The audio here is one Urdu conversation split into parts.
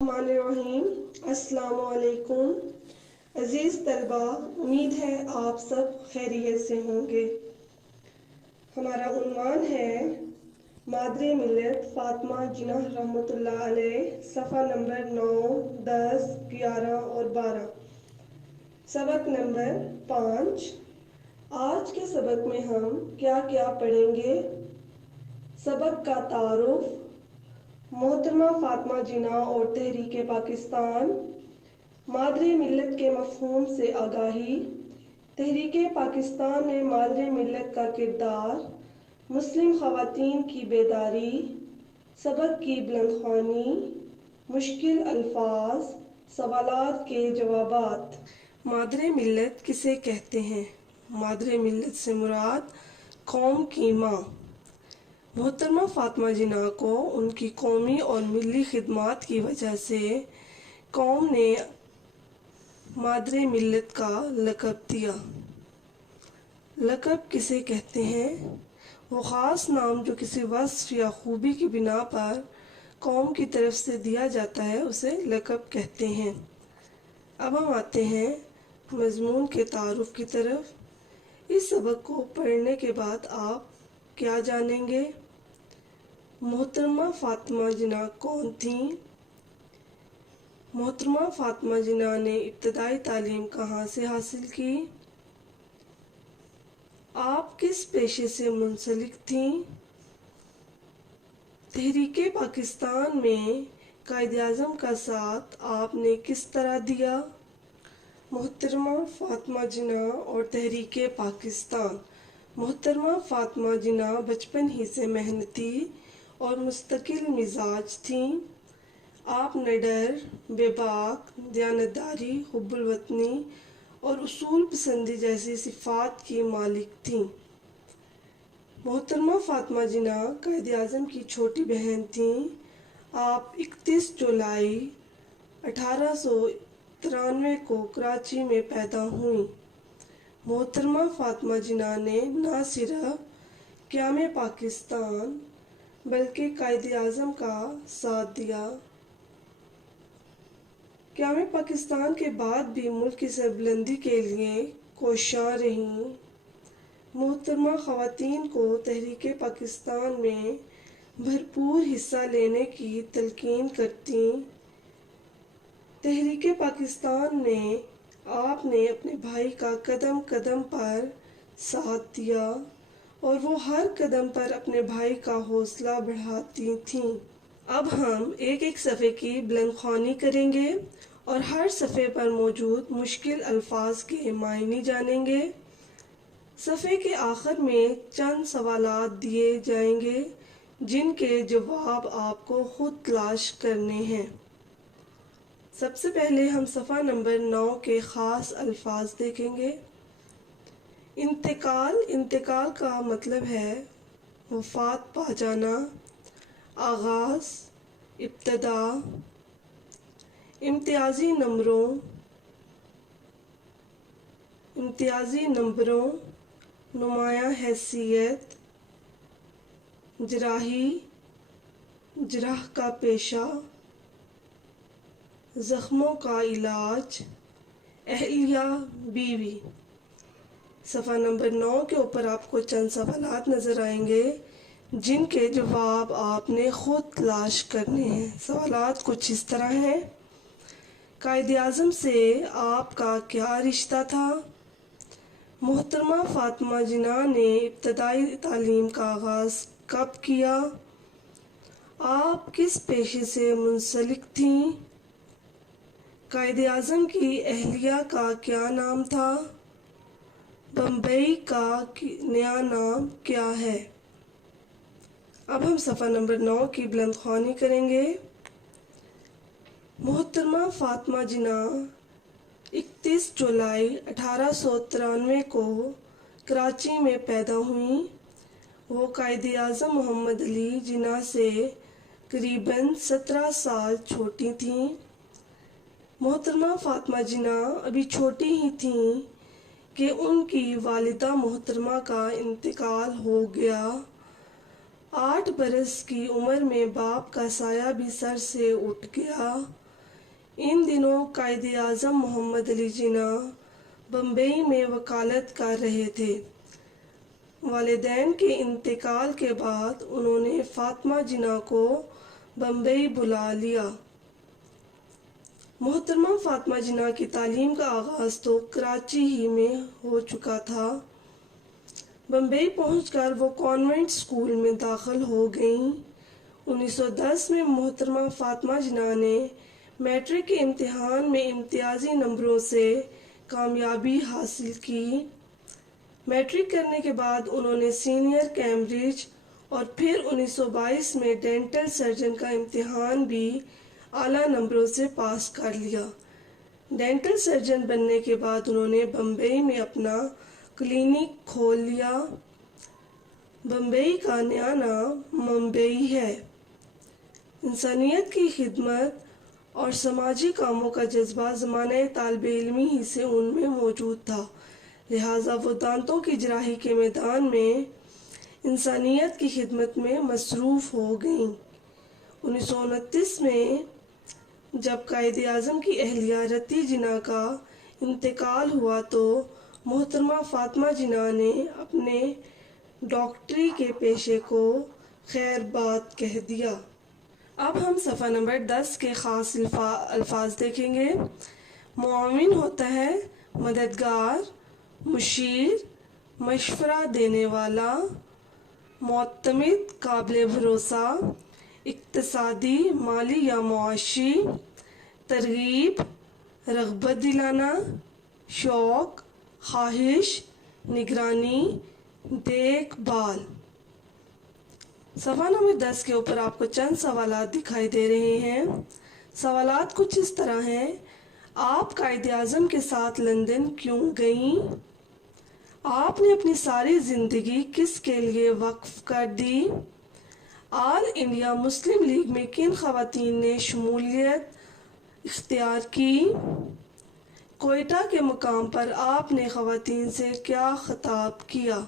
الرحمن الرحیم۔ السلام علیکم عزیز طلبہ، امید ہے آپ سب خیریت سے ہوں گے۔ ہمارا عنوان ہے مادر ملت فاطمہ جناح رحمۃ اللہ علیہ، صفحہ نمبر 9، 10، 11 اور 12۔ سبق نمبر 5۔ آج کے سبق میں ہم کیا پڑھیں گے؟ سبق کا تعارف، محترمہ فاطمہ جناح اور تحریک پاکستان، مادر ملت کے مفہوم سے آگاہی، تحریک پاکستان میں مادر ملت کا کردار، مسلم خواتین کی بیداری، سبق کی بلند خوانی، مشکل الفاظ، سوالات کے جوابات۔ مادر ملت کسے کہتے ہیں؟ مادر ملت سے مراد قوم کی ماں۔ محترمہ فاطمہ جناح کو ان کی قومی اور ملی خدمات کی وجہ سے قوم نے مادر ملت کا لقب دیا۔ لقب کسے کہتے ہیں؟ وہ خاص نام جو کسی وصف یا خوبی کی بنا پر قوم کی طرف سے دیا جاتا ہے، اسے لقب کہتے ہیں۔ اب ہم آتے ہیں مضمون کے تعارف کی طرف۔ اس سبق کو پڑھنے کے بعد آپ کیا جانیں گے؟ محترمہ فاطمہ جناح کون تھیں؟ محترمہ فاطمہ جناح نے ابتدائی تعلیم کہاں سے حاصل کی؟ آپ کس پیشے سے منسلک تھیں؟ تحریک پاکستان میں قائد اعظم کا ساتھ آپ نے کس طرح دیا؟ محترمہ فاطمہ جناح اور تحریک پاکستان۔ محترمہ فاطمہ جناح بچپن ہی سے محنتی اور مستقل مزاج تھیں۔ آپ نڈر، بے باک، دیانتداری، حب الوطنی اور اصول پسندی جیسی صفات کی مالک تھیں۔ محترمہ فاطمہ جناح قائد اعظم کی چھوٹی بہن تھیں۔ آپ 31 جولائی 1893 کو کراچی میں پیدا ہوئیں۔ محترمہ فاطمہ جناح نے نہ صرف قیام پاکستان بلکہ قائد اعظم کا ساتھ دیا۔ قیام پاکستان کے بعد بھی ملک کی سربلندی کے لیے کوشاں رہیں۔ محترمہ خواتین کو تحریک پاکستان میں بھرپور حصہ لینے کی تلقین کرتیں۔ تحریک پاکستان میں آپ نے اپنے بھائی کا قدم قدم پر ساتھ دیا اور وہ ہر قدم پر اپنے بھائی کا حوصلہ بڑھاتی تھیں۔ اب ہم ایک ایک صفحے کی بلند خوانی کریں گے اور ہر صفحے پر موجود مشکل الفاظ کے معنی جانیں گے۔ صفحے کے آخر میں چند سوالات دیے جائیں گے جن کے جواب آپ کو خود تلاش کرنے ہیں۔ سب سے پہلے ہم صفحہ نمبر 9 کے خاص الفاظ دیکھیں گے۔ انتقال کا مطلب ہے وفات پا جانا، آغاز، ابتدا۔ امتیازی نمبروں، نمایاں حیثیت، جراح کا پیشہ، زخموں کا علاج، اہلیہ بیوی۔ صفحہ نمبر 9 کے اوپر آپ کو چند سوالات نظر آئیں گے جن کے جواب آپ نے خود تلاش کرنے ہیں۔ سوالات کچھ اس طرح ہیں۔ قائد اعظم سے آپ کا کیا رشتہ تھا؟ محترمہ فاطمہ جناح نے ابتدائی تعلیم کا آغاز کب کیا؟ آپ کس پیشے سے منسلک تھیں؟ قائد اعظم کی اہلیہ کا کیا نام تھا؟ بمبئی کا نیا نام کیا ہے؟ اب ہم صفحہ نمبر 9 کی بلند خوانی کریں گے۔ محترمہ فاطمہ جناح 31 جولائی 1893 کو کراچی میں پیدا ہوئیں۔ وہ قائد اعظم محمد علی جناح سے قریباً 17 سال چھوٹی تھیں۔ محترمہ فاطمہ جناح ابھی چھوٹی ہی تھیں کہ ان کی والدہ محترمہ کا انتقال ہو گیا۔ 8 برس کی عمر میں باپ کا سایہ بھی سر سے اٹھ گیا۔ ان دنوں قائد اعظم محمد علی جناح بمبئی میں وکالت کر رہے تھے۔ والدین کے انتقال کے بعد انہوں نے فاطمہ جناح کو بمبئی بلا لیا۔ محترمہ فاطمہ جناح کی تعلیم کا آغاز تو کراچی ہی میں ہو چکا تھا۔ بمبئی پہنچ کر وہ کانوینٹ اسکول میں داخل ہو گئیں۔ 1910 میں محترمہ فاطمہ جناح نے میٹرک کے امتحان میں امتیازی نمبروں سے کامیابی حاصل کی۔ میٹرک کرنے کے بعد انہوں نے سینئر کیمبرج اور پھر 1922 میں ڈینٹل سرجن کا امتحان بھی اعلیٰ نمبروں سے پاس کر لیا۔ ڈینٹل سرجن بننے کے بعد انہوں نے بمبئی میں اپنا کلینک کھول لیا۔ بمبئی کا نیا نام ممبئی ہے۔ انسانیت کی خدمت اور سماجی کاموں کا جذبہ زمانہ طالب علمی ہی سے ان میں موجود تھا، لہٰذا وہ دانتوں کی جراحی کے میدان میں انسانیت کی خدمت میں مصروف ہو گئیں۔ 1929 میں جب قائد اعظم کی اہلیہ رتی جناح کا انتقال ہوا تو محترمہ فاطمہ جناح نے اپنے ڈاکٹری کے پیشے کو خیر باد کہہ دیا۔ اب ہم صفحہ نمبر 10 کے خاص الفاظ دیکھیں گے۔ معاون ہوتا ہے مددگار، مشیر، مشورہ دینے والا، معتمد، قابل بھروسہ، اقتصادی، مالی یا معاشی، ترغیب، رغبت دلانا، شوق، خواہش، نگرانی، دیکھ بھال۔ صفحہ نمبر 10 کے اوپر آپ کو چند سوالات دکھائی دے رہے ہیں۔ سوالات کچھ اس طرح ہیں: آپ قائد اعظم کے ساتھ لندن کیوں گئیں؟ آپ نے اپنی ساری زندگی کس کے لیے وقف کر دی؟ آل انڈیا مسلم لیگ میں کن خواتین نے شمولیت اختیار کی؟ کوئٹہ کے مقام پر آپ نے خواتین سے کیا خطاب کیا؟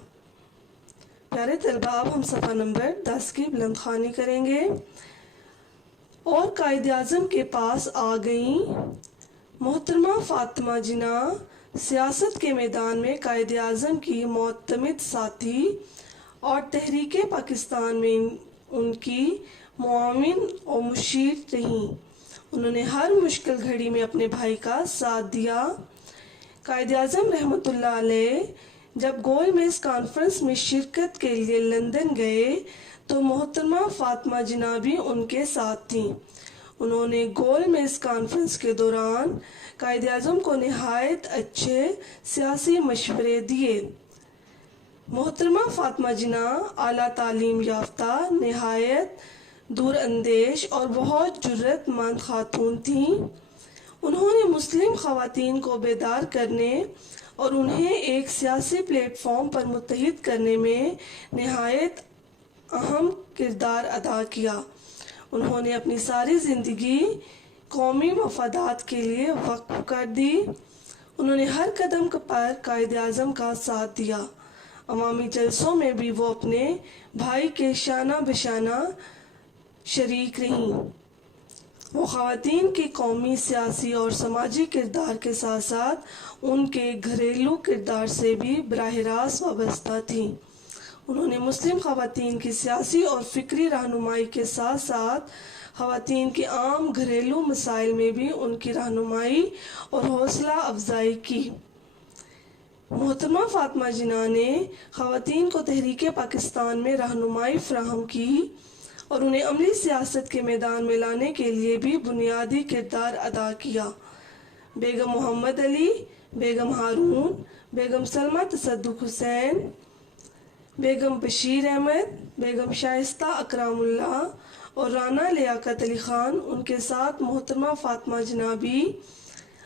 پیارے طلبہ، اب ہم صفحہ نمبر 10 کی بلند خوانی کریں گے۔ اور قائد اعظم کے پاس آ گئیں۔ محترمہ فاطمہ جناح سیاست کے میدان میں قائد اعظم کی معتمد ساتھی اور تحریک پاکستان میں ان کی معاون و مشیر رہیں۔ انہوں نے ہر مشکل گھڑی میں اپنے بھائی کا ساتھ دیا۔ قائد اعظم رحمۃ اللہ علیہ جب گول میز کانفرنس میں شرکت کے لیے لندن گئے تو محترمہ فاطمہ جناح بھی ان کے ساتھ تھیں۔ انہوں نے گول میز کانفرنس کے دوران قائد اعظم کو نہایت اچھے سیاسی مشورے دیے۔ محترمہ فاطمہ جناح اعلیٰ تعلیم یافتہ، نہایت دور اندیش اور بہت جرأت مند خاتون تھیں۔ انہوں نے مسلم خواتین کو بیدار کرنے اور انہیں ایک سیاسی پلیٹ فارم پر متحد کرنے میں نہایت اہم کردار ادا کیا۔ انہوں نے اپنی ساری زندگی قومی مفادات کے لیے وقف کر دی۔ انہوں نے ہر قدم پر قائد اعظم کا ساتھ دیا۔ عوامی جلسوں میں بھی وہ اپنے بھائی کے شانہ بشانہ شریک رہیں۔ وہ خواتین کے قومی، سیاسی اور سماجی کردار کے ساتھ ساتھ ان کے گھریلو کردار سے بھی براہ راست وابستہ تھیں۔ انہوں نے مسلم خواتین کی سیاسی اور فکری رہنمائی کے ساتھ ساتھ خواتین کے عام گھریلو مسائل میں بھی ان کی رہنمائی اور حوصلہ افزائی کی۔ محترمہ فاطمہ جناح نے خواتین کو تحریک پاکستان میں رہنمائی فراہم کی اور انہیں عملی سیاست کے میدان میں لانے کے لیے بھی بنیادی کردار ادا کیا۔ بیگم محمد علی، بیگم ہارون، بیگم سلمہ تصدق حسین، بیگم بشیر احمد، بیگم شائستہ اکرام اللہ اور رانا لیاقت علی خان، ان کے ساتھ محترمہ فاطمہ جناح بھی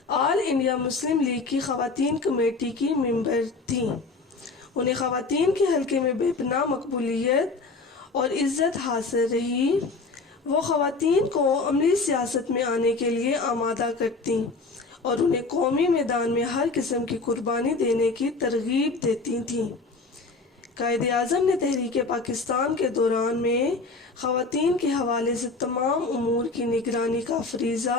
آل انڈیا مسلم لیگ کی خواتین کمیٹی کی ممبر تھیں۔ انہیں خواتین کے حلقے میں بے پناہ مقبولیت اور عزت حاصل رہی۔ وہ خواتین کو عملی سیاست میں آنے کے لیے آمادہ کرتیں اور انہیں قومی میدان میں ہر قسم کی قربانی دینے کی ترغیب دیتی تھیں۔ قائد اعظم نے تحریک پاکستان کے دوران میں خواتین کے حوالے سے تمام امور کی نگرانی کا فریضہ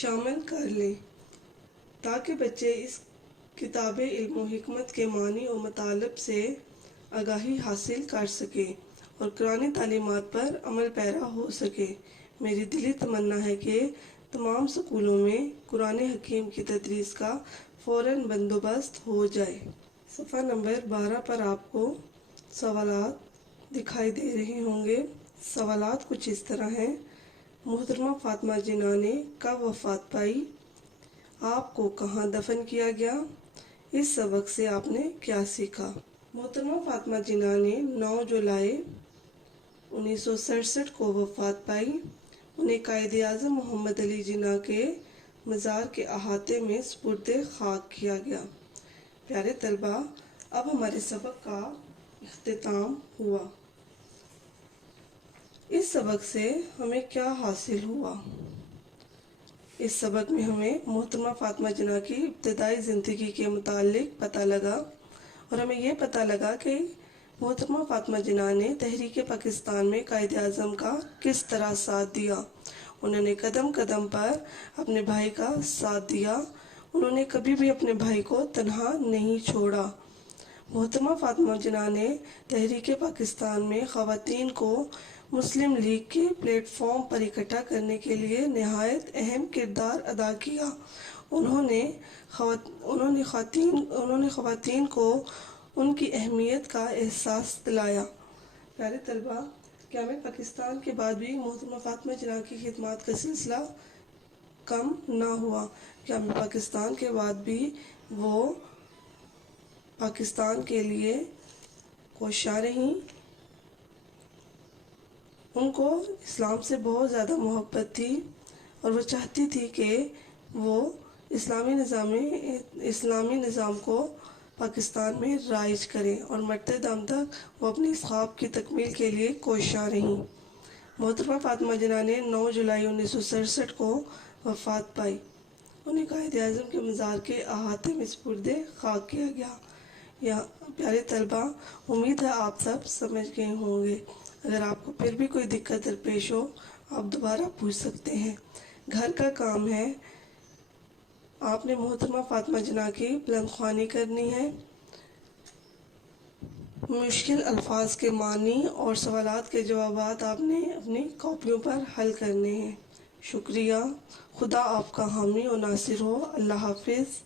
شامل کر لیں تاکہ بچے اس کتاب علم و حکمت کے معنی و مطالب سے آگاہی حاصل کر سکیں اور قرآنی تعلیمات پر عمل پیرا ہو سکے۔ میری دلی تمنا ہے کہ تمام سکولوں میں قرآن حکیم کی تدریس کا فوراً بندوبست ہو جائے۔ صفحہ نمبر 12 پر آپ کو سوالات دکھائی دے رہے ہوں گے۔ سوالات کچھ اس طرح ہیں: محترمہ فاطمہ جناح نے کب وفات پائی؟ آپ کو کہاں دفن کیا گیا؟ اس سبق سے آپ نے کیا سیکھا؟ محترمہ فاطمہ جناح نے 9 جولائی 1967 کو وفات پائی۔ انہیں قائد اعظم محمد علی جناح کے مزار کے احاطے میں سپرد خاک کیا گیا۔ پیارے طلبہ، اب ہمارے سبق کا اختتام ہوا۔ اس سبق سے ہمیں کیا حاصل ہوا؟ اس سبق میں ہمیں محترمہ فاطمہ جناح کی ابتدائی زندگی کے متعلق پتہ لگا اور ہمیں یہ پتہ لگا کہ محترمہ فاطمہ جناح نے تحریک پاکستان میں قائد اعظم کا کس طرح ساتھ دیا۔ انہوں نے قدم قدم پر اپنے بھائی کا ساتھ دیا۔ انہوں نے کبھی بھی اپنے بھائی کو تنہا نہیں چھوڑا۔ محترمہ فاطمہ جناح نے تحریک پاکستان میں خواتین کو مسلم لیگ کے پلیٹ فارم پر اکٹھا کرنے کے لیے نہایت اہم کردار ادا کیا۔ انہوں نے خواتین کو ان کی اہمیت کا احساس دلایا۔ پیارے طلبہ، کیا ہمیں پاکستان کے بعد بھی محترمہ فاطمہ جناح کی خدمات کا سلسلہ کم نہ ہوا؟ کیا ہمیں پاکستان کے بعد بھی وہ پاکستان کے لیے کوشاں رہیں؟ ان کو اسلام سے بہت زیادہ محبت تھی اور وہ چاہتی تھی کہ وہ اسلامی نظام کو پاکستان میں رائج کریں اور مرتے دم تک وہ اپنی اس خواب کی تکمیل کے لیے کوشاں رہیں۔ محترمہ فاطمہ جناح نے 9 جولائی 1967 کو وفات پائی۔ انہیں قائد اعظم کے مزار کے احاطے میں سپرد خاک کیا گیا۔ پیارے طلبہ، امید ہے آپ سب سمجھ گئے ہوں گے۔ اگر آپ کو پھر بھی کوئی دقت درپیش ہو، آپ دوبارہ پوچھ سکتے ہیں۔ گھر کا کام ہے، آپ نے محترمہ فاطمہ جناح کی بلند خوانی کرنی ہے، مشکل الفاظ کے معنی اور سوالات کے جوابات آپ نے اپنی کاپیوں پر حل کرنے ہیں۔ شکریہ۔ خدا آپ کا حامی و ناصر ہو۔ اللہ حافظ۔